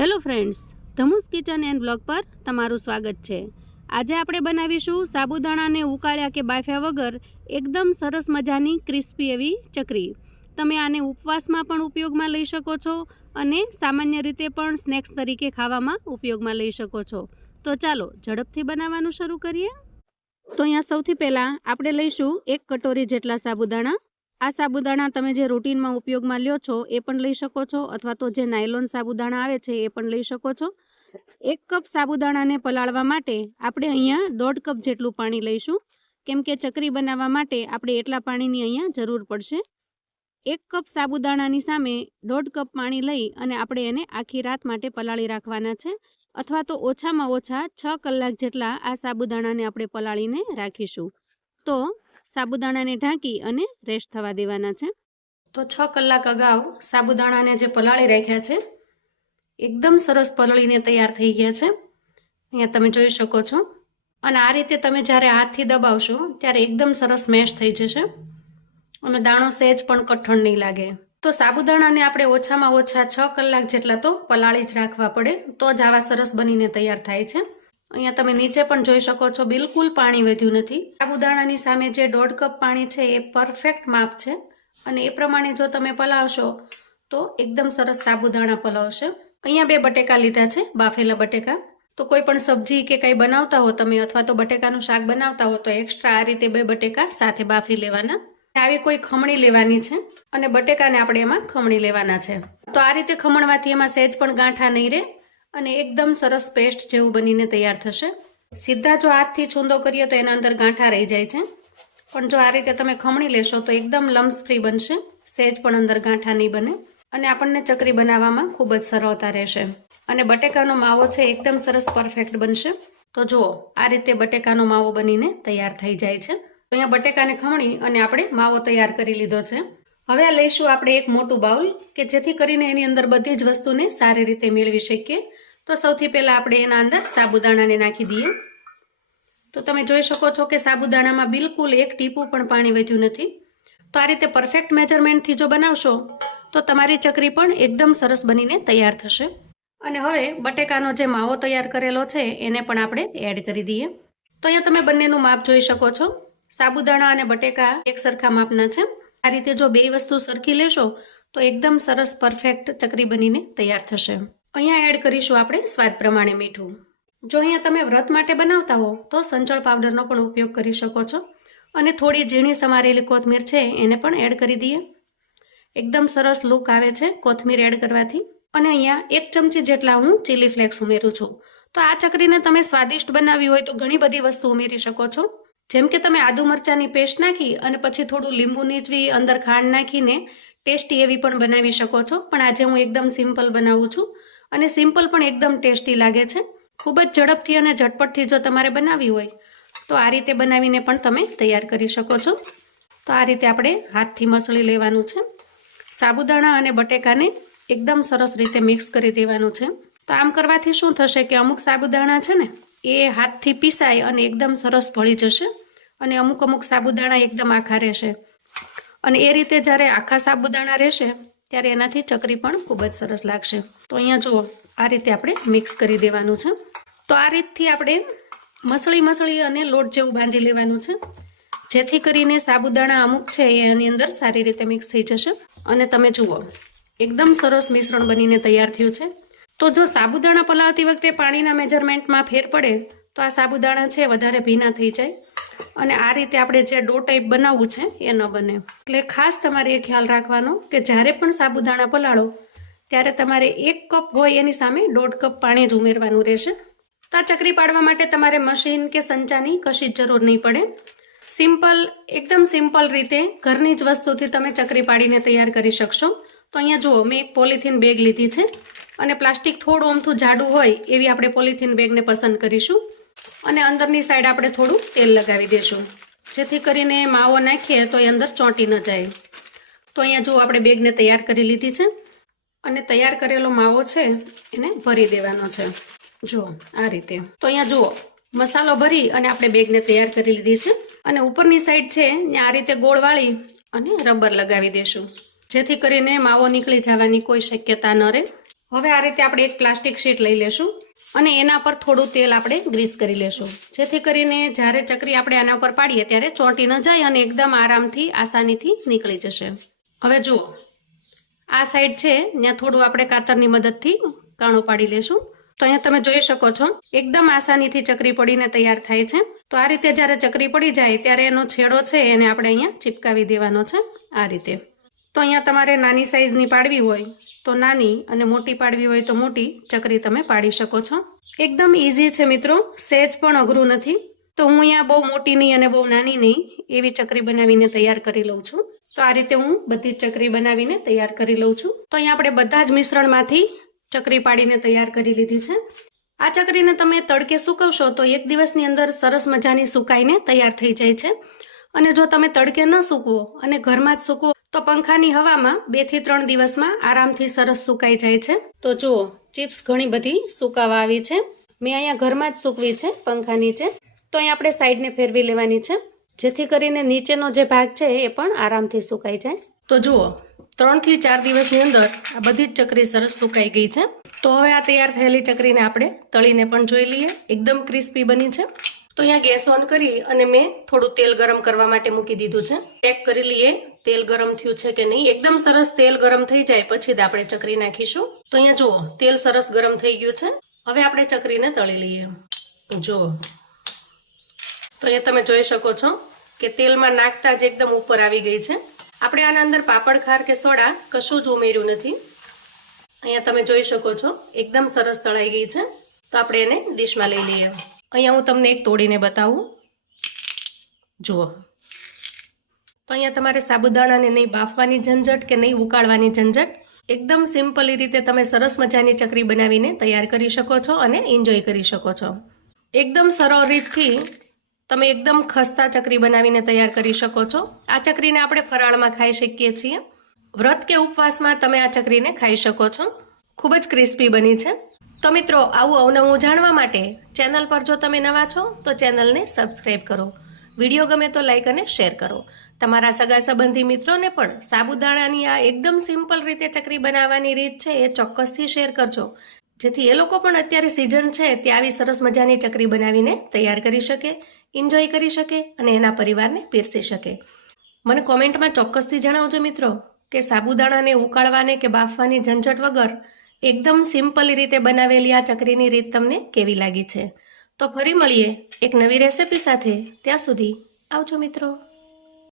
Hello friends, ધમુસ kitchen and blog પર તમારું સ્વાગત છે। આજે આપણે બનાવીશું સાબુદાણાને ઉકાળ્યા કે બાફ્યા વગર એકદમ સરસ મજાની ક્રિસ્પી એવી ચકરી। તમે આને ઉપવાસમાં પણ ઉપયોગમાં લઈ શકો છો અને સામાન્ય રીતે પણ સ્નેક્સ તરીકે ખાવામાં ઉપયોગમાં લઈ શકો છો। તો ચાલો ઝડપથી બનાવવાનું શરૂ કરીએ। તો અહીંયા સૌથી પહેલાં આપણે લઈશું 1 કટોરી જેટલા સાબુદાણા। આ સાબુદાણા તમે જે રૂટીનમાં ઉપયોગમાં લ્યો છો એ પણ લઈ શકો છો, અથવા તો જે નાયલોન સાબુદાણા આવે છે એ પણ લઈ શકો છો। 1 કપ સાબુદાણાને પલાળવા માટે આપણે અહીંયા 1.5 કપ જેટલું પાણી લઈશું, કેમ કે ચકરી બનાવવા માટે આપણે એટલા પાણીની અહીંયા જરૂર પડશે। 1 કપ સાબુદાણાની સામે 1.5 કપ પાણી લઈ અને આપણે એને આખી રાત માટે પલાળી રાખવાના છે, અથવા તો ઓછામાં ઓછા 6 કલાક જેટલા આ સાબુદાણાને આપણે પલાળીને રાખીશું। તો સાબુદાણાને ઢાંકી અને રેસ્ટ થવા દેવાના છે। તો 6 કલાક અગાઉ સાબુદાણાને જે પલાળી રાખ્યા છે એકદમ સરસ પલળીને તૈયાર થઈ ગયા છે, અહીંયા તમે જોઈ શકો છો। અને આ રીતે તમે જ્યારે હાથથી દબાવશો ત્યારે એકદમ સરસ મેશ થઈ જશે અને દાણો સહેજ પણ કઠણ નહીં લાગે। તો સાબુદાણાને આપણે ઓછામાં ઓછા 6 કલાક જેટલા તો પલાળી જ રાખવા પડે, તો જ આવા સરસ બનીને તૈયાર થાય છે। અહીંયા તમે નીચે પણ જોઈ શકો છો, બિલકુલ પાણી વધ્યું નથી। સાબુદાણાની સામે જે 1.5 કપ પાણી છે એ પરફેક્ટ માપ છે, અને એ પ્રમાણે જો તમે પલાવશો તો એકદમ સરસ સાબુદાણા પલાવશે। અહીંયા 2 બટેકા લીધા છે, બાફેલા બટેકા। તો કોઈ પણ સબ્જી કે કંઈ બનાવતા હો તમે, અથવા તો બટેકાનું શાક બનાવતા હો, તો એક્સ્ટ્રા આ રીતે 2 બટેકા સાથે બાફી લેવાના। આવી કોઈ ખમણી લેવાની છે અને બટેકાને આપણે એમાં ખમણી લેવાના છે। તો આ રીતે ખમણવાથી એમાં સહેજ પણ ગાંઠા નહીં રહે અને એકદમ સરસ પેસ્ટ જેવું બનીને તૈયાર થશે। સીધા જો હાથથી છૂંદો કરીએ તો એના અંદર ગાંઠા રહી જાય છે, પણ જો આ રીતે તમે ખમણી લેશો તો એકદમ લમ્સ ફ્રી બનશે, સહેજ પણ અંદર ગાંઠા નહીં બને અને આપણને ચકરી બનાવવામાં ખૂબ જ સરળતા રહેશે। અને બટેકાનો માવો છે એકદમ સરસ પરફેક્ટ બનશે। તો જુઓ, આ રીતે બટેકાનો માવો બનીને તૈયાર થઈ જાય છે। તો અહીંયા બટેકાને ખમણી અને આપણે માવો તૈયાર કરી લીધો છે। હવે આ લઈશું આપણે એક મોટું બાઉલ, કે જેથી કરીને એની અંદર બધી જ વસ્તુને સારી રીતે મેળવી શકીએ। તો સૌથી પહેલાં આપણે એના અંદર સાબુદાણાને નાખી દઈએ। તો તમે જોઈ શકો છો કે સાબુદાણામાં બિલકુલ 1 ટીપું પણ પાણી વધ્યું નથી। તો આ રીતે પરફેક્ટ મેજરમેન્ટથી જો બનાવશો તો તમારી ચકરી પણ એકદમ સરસ બનીને તૈયાર થશે। અને હવે બટેકાનો જે માવો તૈયાર કરેલો છે એને પણ આપણે એડ કરી દઈએ। તો અહીંયા તમે બંનેનું માપ જોઈ શકો છો, સાબુદાણા અને બટેકા એક સરખા માપના છે। આ રીતે જો 2 વસ્તુ સરખી લેશો તો એકદમ સરસ પરફેક્ટ ચકરી બનીને તૈયાર થશે। અહીંયા એડ કરીશું આપણે સ્વાદ પ્રમાણે મીઠું। જો અહીંયા તમે વ્રત માટે બનાવતા હો તો સંચળ પાવડરનો પણ ઉપયોગ કરી શકો છો, અને થોડી ઝીણી સમારેલી કોથમીર છે એને પણ એડ કરી દઈએ। એકદમ સરસ લુક આવે છે કોથમીર એડ કરવાથી। અને અહીંયા 1 ચમચી જેટલા હું ચીલી ફ્લેક્સ ઉમેરું છું। તો આ ચકરીને તમે સ્વાદિષ્ટ બનાવવી હોય તો ઘણી બધી વસ્તુ ઉમેરી શકો છો, જેમ કે તમે આદુ મરચાંની પેસ્ટ નાખી અને પછી થોડું લીંબુ નીચવી અંદર ખાંડ નાખીને ટેસ્ટી એવી પણ બનાવી શકો છો, પણ આજે હું એકદમ સિમ્પલ બનાવું છું અને સિમ્પલ પણ એકદમ ટેસ્ટી લાગે છે। ખૂબ જ ઝડપથી અને ઝટપટથી જો તમારે બનાવવી હોય તો આ રીતે બનાવીને પણ તમે તૈયાર કરી શકો છો। તો આ રીતે આપણે હાથથી મસળી લેવાનું છે, સાબુદાણા અને બટેકાને એકદમ સરસ રીતે મિક્સ કરી દેવાનું છે। તો આમ કરવાથી શું થશે કે અમુક સાબુદાણા છે ને એ હાથથી પીસાય અને એકદમ સરસ ભળી જશે, અને અમુક સાબુદાણા એકદમ આખા રહેશે, અને એ રીતે જ્યારે આખા સાબુદાણા રહેશે ત્યારે એનાથી ચકરી પણ ખૂબ જ સરસ લાગશે। તો અહીંયા જુઓ, આ રીતે આપણે મિક્સ કરી દેવાનું છે। તો આ રીતથી આપણે મસળી અને લોટ જેવું બાંધી લેવાનું છે, જેથી કરીને સાબુદાણા અમુક છે એ એની અંદર સારી રીતે મિક્સ થઈ જશે। અને તમે જુઓ, એકદમ સરસ મિશ્રણ બનીને તૈયાર થયું છે। તો જો સાબુદાણા પલાળતી વખતે પાણીના મેજરમેન્ટમાં ફેર પડે તો આ સાબુદાણા છે વધારે ભીના થઈ જાય, અને આ રીતે આપણે જે ડો ટાઈપ બનાવવું છે એ ન બને। એટલે ખાસ તમારે એ ખ્યાલ રાખવાનો કે જ્યારે પણ સાબુદાણા પલાળો ત્યારે તમારે 1 કપ હોય એની સામે 1.5 કપ પાણી જ ઉમેરવાનું રહેશે। તો આ ચકરી પાડવા માટે તમારે મશીન કે સંચાની કશી જ જરૂર નહીં પડે। સિમ્પલ, એકદમ સિમ્પલ રીતે ઘરની જ વસ્તુથી તમે ચકરી પાડીને તૈયાર કરી શકશો। તો અહીંયા જુઓ, મેં એક પોલિથીન બેગ લીધી છે, અને પ્લાસ્ટિક થોડું અમથું જાડું હોય એવી આપણે પોલિથીન બેગને પસંદ કરીશું, અને અંદરની સાઈડ આપણે થોડું તેલ લગાવી દઈશું, જેથી કરીને માવો નાખીએ તો એ અંદર ચોંટી ન જાય। તો અહીંયા જુઓ, આપણે બેગને તૈયાર કરી લીધી છે, અને તૈયાર કરેલો માવો છે એને ભરી દેવાનો છે, જુઓ આ રીતે। તો અહીંયા જુઓ, મસાલો ભરી અને આપણે બેગને તૈયાર કરી લીધી છે, અને ઉપરની સાઈડ છે આ રીતે ગોળ વાળી અને રબર લગાવી દઈશું, જેથી કરીને માવો નીકળી જવાની કોઈ શક્યતા ન રહે। હવે આ રીતે આપણે એક પ્લાસ્ટિક શીટ લઈ લેશું અને એના પર થોડું તેલ આપણે ગ્રીસ કરી લેશું, જેથી કરીને જ્યારે ચકરી આપણે આના ઉપર પાડીએ ત્યારે ચોંટી ન જાય અને એકદમ આરામથી આસાનીથી નીકળી જશે. હવે જુઓ, આ સાઈડ છે ત્યાં થોડું આપણે કાતરની મદદથી કાણું પાડી લેશું. તો અહીંયા તમે જોઈ શકો છો એકદમ આસાનીથી ચકરી પડીને તૈયાર થાય છે. તો આ રીતે જ્યારે ચકરી પડી જાય ત્યારે એનો છેડો છે એને આપણે અહીંયા ચિપકાવી દેવાનો છે આ રીતે. તો અહીંયા તમારે નાની સાઈઝની પાડવી હોય તો નાની અને મોટી પાડવી હોય તો મોટી ચકરી તમે પાડી શકો છો. એકદમ ઇઝી છે મિત્રો, સહેજ પણ અઘરું નથી. તો હું અહીંયા બહુ મોટી નહીં અને બહુ નાની નહીં એવી ચકરી બનાવીને તૈયાર કરી લઉં છું. તો આ રીતે હું બધી જ ચકરી બનાવીને તૈયાર કરી લઉં છું. તો અહીંયા આપણે બધા જ મિશ્રણમાંથી ચકરી પાડીને તૈયાર કરી લીધી છે. આ ચકરીને તમે તડકે સૂકવશો તો એક દિવસની અંદર સરસ મજાની સુકાઈને તૈયાર થઈ જાય છે. અને જો તમે તડકે ન સૂકવો અને ઘરમાં જ સૂકવો તો પંખાની હવામાં 2 થી 3 દિવસમાં આરામથી સરસ સુકાઈ જાય છે. તો જુઓ, ચિપ્સ ઘણી બધી સુકાવા આવી છે. મેં અહીંયા ઘરમાં જ સૂકવી છે પંખા નીચે. તો અહીંયા આપણે સાઈડને ફેરવી લેવાની છે, જેથી કરીને નીચેનો જે ભાગ છે એ પણ આરામથી સુકાઈ જાય. તો જુઓ, 3 થી 4 દિવસની અંદર આ બધી જ ચકરી સરસ સુકાઈ ગઈ છે. તો હવે આ તૈયાર થયેલી ચકરીને આપણે તળીને પણ જોઈ લઈએ. એકદમ ક્રિસ્પી બની છે. તો અહીંયા ગેસ ઓન કરી અને મેં થોડું તેલ ગરમ કરવા માટે મૂકી દીધું છે. ચેક કરી લઈએ તેલ ગરમ થયું છે કે નહીં. એકદમ સરસ તેલ ગરમ થઈ જાય પછી જ આપણે ચકરી નાખીશું. તો અહીંયા જુઓ, તેલ સરસ ગરમ થઈ ગયું છે. હવે આપણે ચકરીને તળી લઈએ. જુઓ, તો અહીંયા તમે જોઈ શકો છો કે તેલમાં નાખતા જ એકદમ ઉપર આવી ગઈ છે. આપણે આના અંદર પાપડ ખાર કે સોડા કશું જ ઉમેર્યું નથી. અહીંયા તમે જોઈ શકો છો એકદમ સરસ તળાઈ ગઈ છે. તો આપણે એને ડીશમાં લઈ લઈએ. અહીંયા હું તમને એક તોડીને બતાવું. જુઓ, તો અહીંયા તમારે સાબુદાણાને નહીં બાફવાની ઝંઝટ કે નહીં ઉકાળવાની ઝંઝટ. એકદમ સિમ્પલી રીતે તમે સરસ મજાની ચકરી બનાવીને તૈયાર કરી શકો છો અને એન્જોય કરી શકો છો. એકદમ સરળ રીતથી તમે એકદમ ખસ્તા ચકરી બનાવીને તૈયાર કરી શકો છો. આ ચકરીને આપણે ફરાળમાં ખાઈ શકીએ છીએ. વ્રત કે ઉપવાસમાં તમે આ ચકરીને ખાઈ શકો છો. ખૂબ જ ક્રિસ્પી બની છે. તો મિત્રો, આવું અવનવું જાણવા માટે ચેનલ પર જો તમે નવા છો તો ચેનલને સબસ્ક્રાઈબ કરો. વિડીયો ગમે તો લાઈક અને શેર કરો. તમારા સગા સંબંધી મિત્રોને પણ સાબુદાણાની આ એકદમ સિમ્પલ રીતે ચકરી બનાવવાની રીત છે એ ચોક્કસથી શેર કરજો, જેથી એ લોકો પણ અત્યારે સિઝન છે તે આવી સરસ મજાની ચકરી બનાવીને તૈયાર કરી શકે, એન્જોય કરી શકે અને એના પરિવારને પીરસી શકે. મને કોમેન્ટમાં ચોક્કસથી જણાવજો મિત્રો કે સાબુદાણાને ઉકાળવાને કે બાફવાની ઝંઝટ વગર એકદમ સિમ્પલ રીતે બનાવેલી આ ચકરીની રીત તમને કેવી લાગી છે. તો ફરી મળીએ એક નવી રેસિપી સાથે. ત્યાં સુધી આવજો મિત્રો.